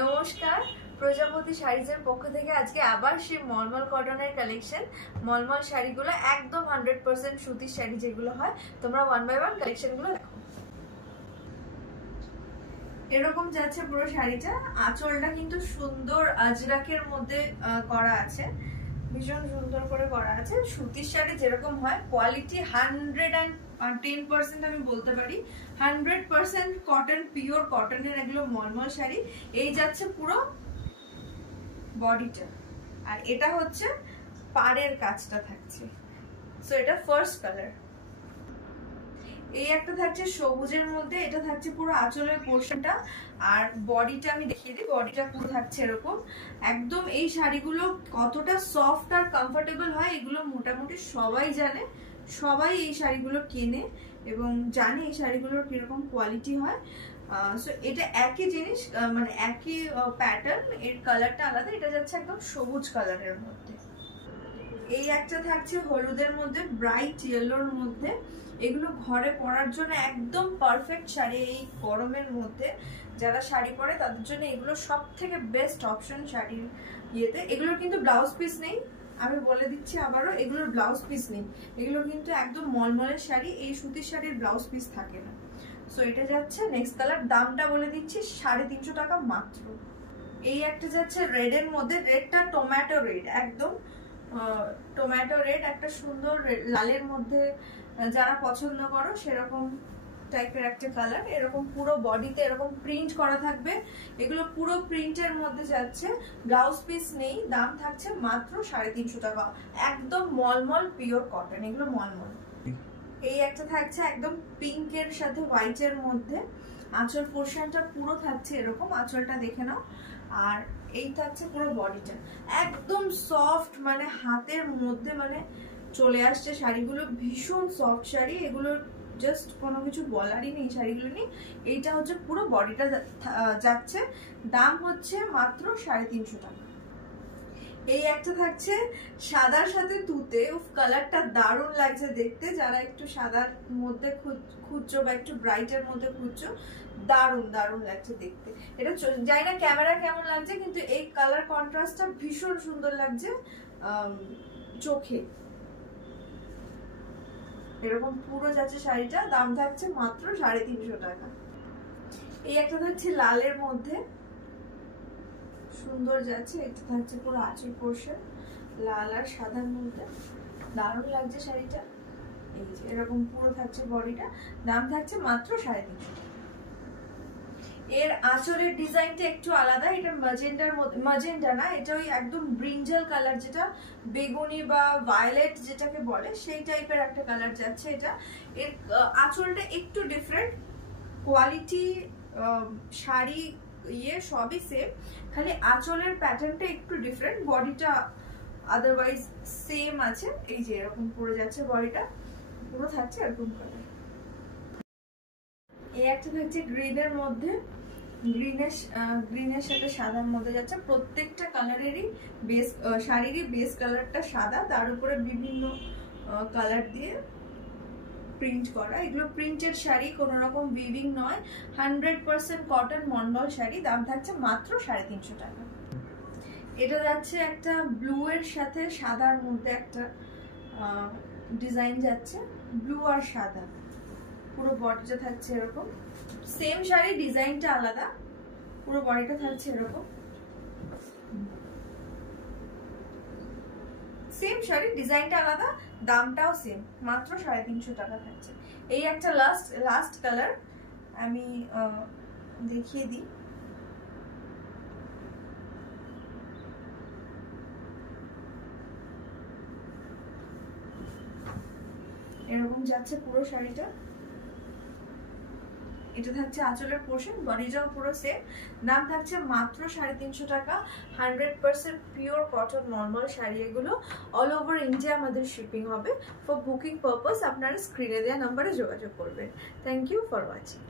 নমস্কার, প্রজাপতি শাড়িজের পক্ষ থেকে আজকে আবার সেই মলমল কটনের কালেকশন। মলমল শাড়িগুলো একদম 100% সুতির শাড়ি যেগুলো হয়, তোমরা 1 বাই 1 কালেকশনগুলো দেখো। এরকম যাচ্ছে পুরো শাড়িটা। আঁচলটা কিন্তু সুন্দর আজরাকের মধ্যে করা আছে, ভীষণ সুন্দর করে করা আছে। সুতির শাড়ি যেরকম হয় কোয়ালিটি 110% আমি বলতে পারি 100% কটন, পিওর কটনের এগুলো মলমল শাড়ি। এই যাচ্ছে পুরো বডিটা, আর এটা হচ্ছে পাড়ের কাজটা থাকছে। সো এটা ফার্স্ট কালার। এই একটা থাকছে সবুজের মধ্যে, এটা থাকছে পুরো আঁচলের পোর্শনটা। আর বডিটা আমি দেখিয়ে দিই, বডিটা পুরো থাকছে এরকম। একদম এই শাড়িগুলো কতটা সফট আর কমফোর্টেবল হয় এগুলো মোটামুটি সবাই জানে, সবাই এই শাড়িগুলো কেনে এবং জানে এই শাড়িগুলোর কিরকম কোয়ালিটি হয়। সো এটা একই জিনিস, মানে একই প্যাটার্ন, এর কালারটা আলাদা। এটা যাচ্ছে একদম সবুজ কালারের মধ্যে। এই একটা থাকছে হলুদের মধ্যে, ব্রাইট ইয়েলোর মধ্যে। এগুলো ঘরে পরার জন্য একদম পারফেক্ট শাড়ি। এই গরমের মধ্যে যারা শাড়ি পরে তাদের জন্য এগুলো সব থেকে বেস্ট অপশন শাড়ির ইয়েতে। এগুলোর কিন্তু ব্লাউজ পিস নেই, আমি বলে দিচ্ছি আবারও, এগুলোর ব্লাউজ পিস নেই। এগুলো কিন্তু একদম মলমলের শাড়ি, এই সুতির শাড়ির ব্লাউজ পিস থাকে না। সো এটা যাচ্ছে নেক্সট কালার। দামটা বলে দিচ্ছি 350 টাকা মাত্র। এই একটা যাচ্ছে রেড এর মধ্যে, রেডটা টমেটো রেড, একদম টমেটো রেড, একটা সুন্দর লালের মধ্যে যারা পছন্দ করো সেরকম টাইপের একটা কালার। এরকম পুরো বডিতে এরকম প্রিন্ট করা থাকবে, এগুলো পুরো প্রিন্টের মধ্যে যাচ্ছে, ব্লাউজ পিস নেই। দাম থাকছে মাত্র 350 টাকা, একদম মলমল পিওর কটন, এগুলো মলমল। এই একটা থাকছে একদম পিঙ্কের সাথে হোয়াইটের মধ্যে, আঁচল পোর্শনটা পুরো থাকছে এরকম, আঁচলটা দেখে নাও। আর এই থাকছে পুরো বডিটা একদম সফট, মানে হাতের মধ্যে মানে চলে আসছে শাড়িগুলো, ভীষণ সফট শাড়ি এগুলো, জাস্ট কোনো কিছু বলারই নেই শাড়িগুলো নিয়ে। এইটা হচ্ছে পুরো বডিটা যাচ্ছে, দাম হচ্ছে মাত্র 350 টাকা। এই একটা থাকছে সাদার সাথে তুতে, কালারটা দারুণ লাগছে দেখতে। যারা একটু সাদার মধ্যে খুঁজছো বা একটু ব্রাইটের মধ্যে খুঁজছো, দারুণ দারুণ লাগছে দেখতে। এটা জানি না ক্যামেরা কেমন লাগছে, কিন্তু এই কালার কন্ট্রাস্টটা ভীষণ সুন্দর লাগছে চোখে। এরকম পুরো যাচ্ছে শাড়িটা, দাম থাকছে মাত্র 350 টাকা। এই একটা থাকছে লালের মধ্যে, সুন্দর যাচ্ছে। এটা থাকছে পুরো আঁচল পোর্শন, লাল আর সাদার মধ্যে, দারুণ লাগছে শাড়িটা। এই যে এরকম পুরো থাকছে বডিটা, দাম থাকছে মাত্র 350 টাকা। এর আঁচলের ডিজাইনটা একটু আলাদা, এটা ম্যাজেন্ডার মধ্যে, ম্যাজেন্ডা না, এটা ওই একদম ব্রিঞ্জাল কালার, যেটা বেগুনি বা ভায়োলেট যেটাকে বলে সেই টাইপের একটা কালার যাচ্ছে এটা। এর আঁচলটা একটু ডিফারেন্ট, কোয়ালিটি শাড়ি ইয়ে সবই সেম, খালি আঁচলের প্যাটার্নটা একটু ডিফারেন্ট, বডিটা আদারওয়াইজ সেম আছে। এই যে এরকম পরে যাচ্ছে বডিটা, পুরো থাকছে এরকম কালার। এই একটা থাকছে গ্রিনের মধ্যে, গ্রিনের সাথে সাদার মধ্যে যাচ্ছে। প্রত্যেকটা কালারেরই বেস, শাড়িরই বেস কালারটা সাদা, তার উপরে বিভিন্ন কালার দিয়ে প্রিন্ট করা। এগুলো প্রিন্টেড শাড়ি, কোনো রকম উইভিং নয়, 100% কটন মলমল শাড়ি। দাম থাকছে মাত্র 350 টাকা। এটা যাচ্ছে একটা ব্লু এর সাথে সাদার মধ্যে একটা ডিজাইন যাচ্ছে, ব্লু আর সাদা, পুরো বডিটা থাকছে এরকম। সেম শাড়ি, ডিজাইনটা আলাদা, পুরো বডিটা থাকছে এরকম। সেম শাড়ি, ডিজাইনটা আলাদা, দামটাও সেম, মাত্র 350 টাকা থাকছে। এই একটা লাস্ট কালার আমি দেখিয়ে দিই। এরকম যাচ্ছে পুরো শাড়িটা, এটা থাকছে আঁচলের পোর্শন, বডিটাও পুরো সেম। দাম থাকছে মাত্র 350 টাকা। 100% পিওর কটন নর্মাল শাড়ি এগুলো, অল ওভার ইন্ডিয়া আমাদের শিপিং হবে। ফর বুকিং পারপাস আপনারা স্ক্রিনে দেওয়া নাম্বারে যোগাযোগ করবেন। Thank you for watching.